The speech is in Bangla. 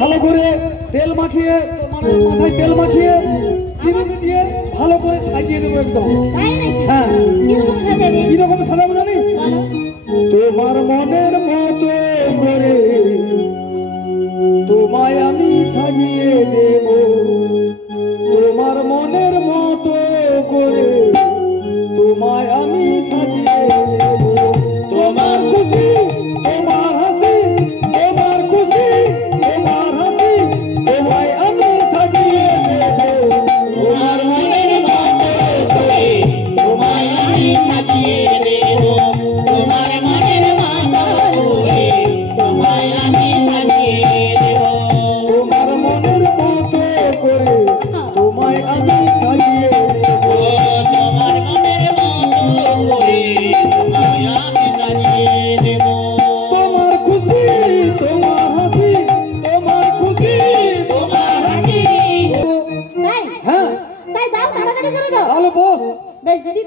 ভালো করে তেল মাখিয়ে মানে মাথায় তেল মাখিয়ে চিনি দিয়ে ভালো করে সাজিয়ে দেবো একদম। হ্যাঁ, কিরকম সাজাবো জানিস? তোমার মনের মতো করে তোমায় আমি সাজিয়ে দেব, তোমার মনের মতো করে তোমায় আমি সাজিয়ে দেব। তোমার খুশি তোমার হাসি, তোমার খুশি তোমার হাসি তোমায় আমি সাজিয়ে দেব, তোমার মনের মতো করে তোমায় আমি সাজিয়ে দেব, তোমার মনের মতো করে তোমায় আমি সাজিয়ে দেব, তোমার মনের মতো করে তোমায় আমি সাজিয়ে দেব, তোমার মনের মতো করে তোমায় আমি সাজিয়ে দেব। তোমার খুশি তোমার হাসি, তোমার খুশি তোমার হাসি। হ্যাঁ, তাই দাও, তাড়াতাড়ি করে দাও। তাহলে বস। বেশ দিদি।